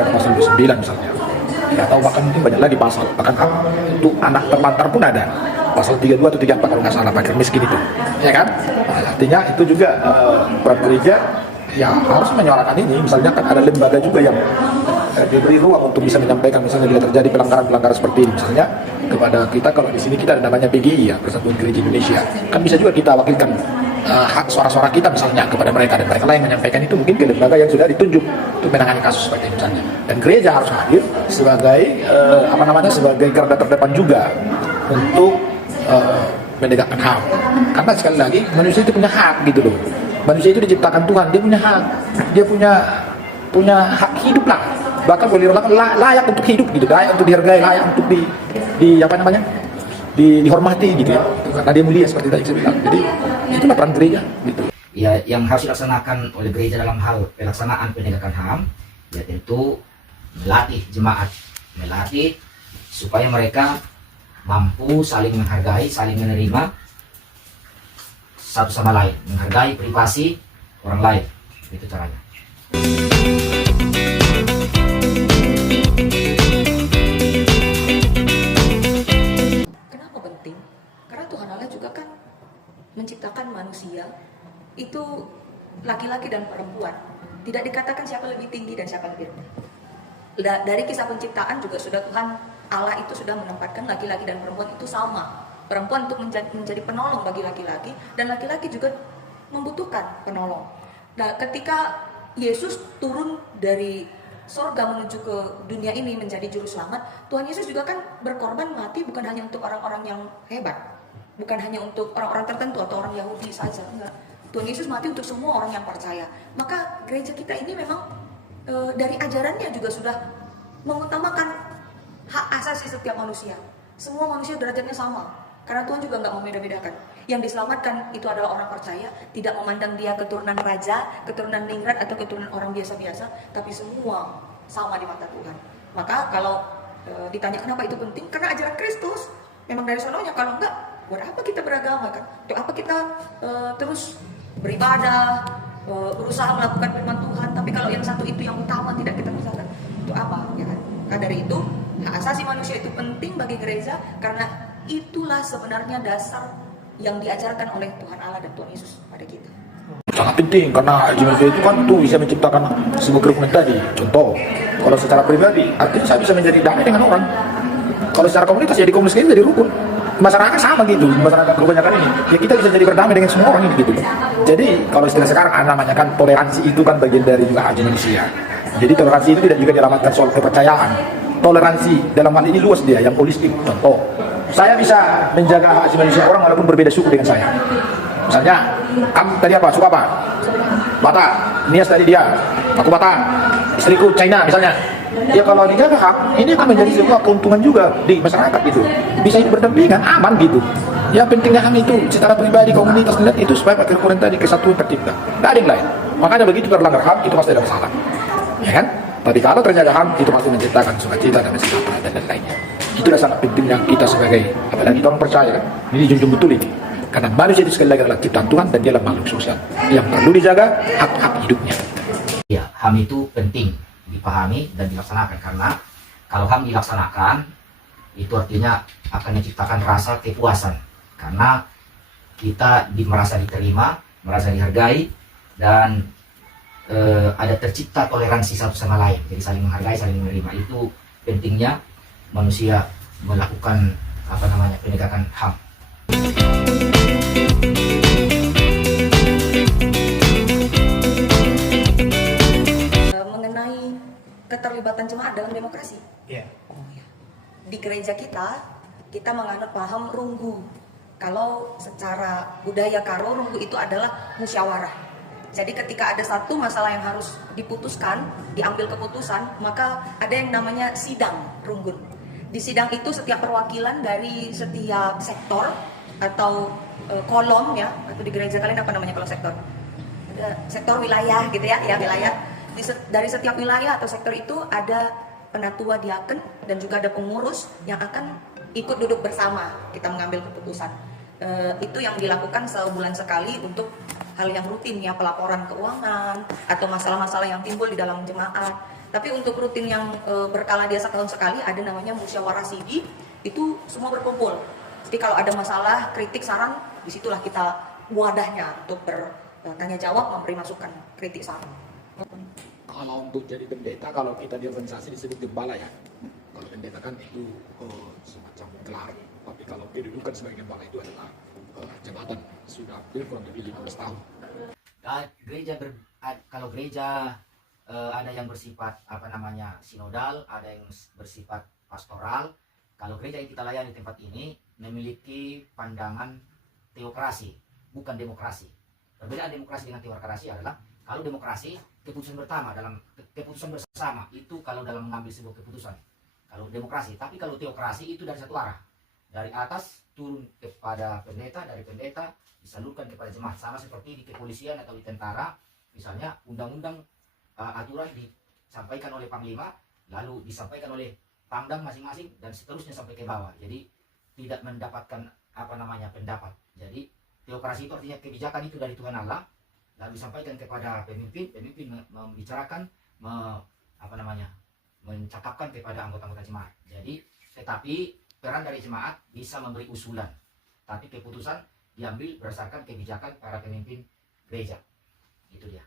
pasal 9 misalnya, atau bahkan mungkin banyak lagi pasal, bahkan hak untuk anak terlantar pun ada pasal 32 atau 34 kalau nggak salah, fakir miskin itu, ya kan? Nah, artinya itu juga peran gereja ya harus menyuarakan ini. Misalnya kan ada lembaga juga yang diberi ruang untuk bisa menyampaikan misalnya bila terjadi pelanggaran-pelanggaran seperti ini, misalnya kepada kita. Kalau di sini kita ada namanya PGI ya, Persatuan Gereja Indonesia, kan bisa juga kita wakilkan hak suara-suara kita misalnya kepada mereka, dan mereka lah yang menyampaikan itu mungkin ke lembaga yang sudah ditunjuk untuk menangani kasus seperti ini misalnya. Dan gereja harus hadir sebagai sebagai garda terdepan juga untuk menegakkan HAM. Karena sekali lagi manusia itu punya hak gitu loh. Manusia itu diciptakan Tuhan, dia punya hak, dia punya hak hidup lah. Bahkan boleh dikatakan layak untuk hidup gitu, layak untuk dihargai, layak untuk dihormati gitu ya. Karena dia mulia seperti tadi saya bilang. Jadi itulah peran gereja gitu. Ya, yang harus dilaksanakan oleh gereja dalam hal pelaksanaan penegakan HAM ya tentu melatih jemaat, melatih supaya mereka mampu saling menghargai, saling menerima satu sama lain, menghargai privasi orang lain. Itu caranya. Kenapa penting? Karena Tuhan Allah juga kan menciptakan manusia itu laki-laki dan perempuan. Tidak dikatakan siapa lebih tinggi dan siapa lebih rendah. Dari kisah penciptaan juga sudah Tuhan Allah itu sudah menempatkan laki-laki dan perempuan itu sama. Perempuan untuk menjadi penolong bagi laki-laki, dan laki-laki juga membutuhkan penolong. Nah, ketika Yesus turun dari surga menuju ke dunia ini menjadi juru selamat, Tuhan Yesus juga kan berkorban mati bukan hanya untuk orang-orang yang hebat, bukan hanya untuk orang-orang tertentu atau orang Yahudi saja, enggak. Tuhan Yesus mati untuk semua orang yang percaya. Maka gereja kita ini memang dari ajarannya juga sudah mengutamakan hak asasi setiap manusia. Semua manusia derajatnya sama, karena Tuhan juga nggak membeda-bedakan. Yang diselamatkan itu adalah orang percaya, tidak memandang dia keturunan raja, keturunan ningrat, atau keturunan orang biasa-biasa, tapi semua sama di mata Tuhan. Maka kalau ditanya kenapa itu penting, karena ajaran Kristus memang dari sononya. Kalau enggak, buat apa kita beragama kan? Untuk apa kita terus beribadah, berusaha melakukan firman Tuhan, tapi kalau yang satu itu yang utama tidak kita usahakan, untuk apa ya kan? Karena dari itu hak asasi manusia itu penting bagi gereja, karena itulah sebenarnya dasar yang diajarkan oleh Tuhan Allah dan Tuhan Yesus pada kita. Sangat penting, karena haji manusia itu kan tuh bisa menciptakan sebuah kerukunan tadi. Contoh, kalau secara pribadi, artinya saya bisa menjadi damai dengan orang. Kalau secara komunitas, jadi komunitas ini jadi rukun. Masyarakat sama gitu, masyarakat kebanyakan ini, ya kita bisa jadi berdamai dengan semua orang ini gitu. Jadi kalau istilah sekarang namanya kan toleransi, itu kan bagian dari juga haji manusia. Jadi toleransi itu tidak juga dialamatkan soal kepercayaan. Toleransi dalam hal ini luas dia, yang holistik. Contoh, saya bisa menjaga hak asasi manusia orang walaupun berbeda suku dengan saya. Misalnya, kamu tadi apa? Suka apa? Batak. Nias tadi dia, aku Batak. Istriku China misalnya. Ya kalau dijaga hak, ini akan menjadi sebuah keuntungan juga di masyarakat gitu. Bisa hidup berdampingan, aman gitu. Yang pentingnya HAM itu secara pribadi, komunitas, dan itu supaya pakai ukuran tadi kesatuan tercipta. Tidak ada yang lain. Makanya begitu terlanggar HAM itu pasti ada masalah. Ya kan? Tapi kalau terjaga HAM itu pasti menciptakan sukacita dan sejahtera dan lain-lainnya. Itulah sangat pentingnya kita sebagai, apalagi orang percaya kan, ini junjung betul ini. Karena manusia itu sekali lagi adalah ciptaan Tuhan dan dia adalah makhluk sosial yang perlu dijaga hak-hak hidupnya. Ya, HAM itu penting dipahami dan dilaksanakan, karena kalau HAM dilaksanakan itu artinya akan menciptakan rasa kepuasan, karena kita merasa diterima, merasa dihargai, dan ada tercipta toleransi satu sama lain. Jadi saling menghargai, saling menerima. Itu pentingnya manusia melakukan penegakan HAM. Mengenai keterlibatan jemaat dalam demokrasi. Yeah. Di gereja kita menganut paham runggu. Kalau secara budaya Karo, runggu itu adalah musyawarah. Jadi ketika ada satu masalah yang harus diputuskan, diambil keputusan, maka ada yang namanya sidang runggun. Di sidang itu setiap perwakilan dari setiap sektor atau kolom ya, atau di gereja kalian apa namanya kalau sektor? Ada sektor wilayah gitu ya, wilayah. Dari setiap wilayah atau sektor itu ada penatua diaken dan juga ada pengurus yang akan ikut duduk bersama kita mengambil keputusan. Itu yang dilakukan sebulan sekali untuk hal yang rutin ya, pelaporan keuangan atau masalah-masalah yang timbul di dalam jemaat. Tapi untuk rutin yang berkala dia setahun sekali ada namanya musyawarah sidi, itu semua berkumpul. Jadi kalau ada masalah, kritik, saran, disitulah kita wadahnya untuk bertanya jawab, memberi masukan, kritik, saran. Kalau untuk jadi pendeta, kalau kita di organisasi disebut gembala ya. Kalau pendeta kan itu semacam gelar. Tapi kalau kedudukan sebagai gembala itu adalah jabatan. Sudah hampir kurang lebih 15 tahun. Kalau gereja ada yang bersifat sinodal, ada yang bersifat pastoral. Kalau gereja yang kita layani di tempat ini memiliki pandangan teokrasi, bukan demokrasi. Perbedaan demokrasi dengan teokrasi adalah kalau demokrasi keputusan bersama itu kalau dalam mengambil sebuah keputusan. Kalau demokrasi, tapi kalau teokrasi itu dari satu arah. Dari atas turun kepada pendeta, dari pendeta disalurkan kepada jemaat, sama seperti di kepolisian atau di tentara. Misalnya undang-undang aturan disampaikan oleh panglima, lalu disampaikan oleh pangdam masing-masing dan seterusnya sampai ke bawah. Jadi tidak mendapatkan pendapat. Jadi teokrasi itu artinya kebijakan itu dari Tuhan Allah, lalu disampaikan kepada pemimpin membicarakan, mencakapkan kepada anggota-anggota jemaat. Jadi tetapi peran dari jemaat bisa memberi usulan, tapi keputusan diambil berdasarkan kebijakan para pemimpin gereja. Itu dia.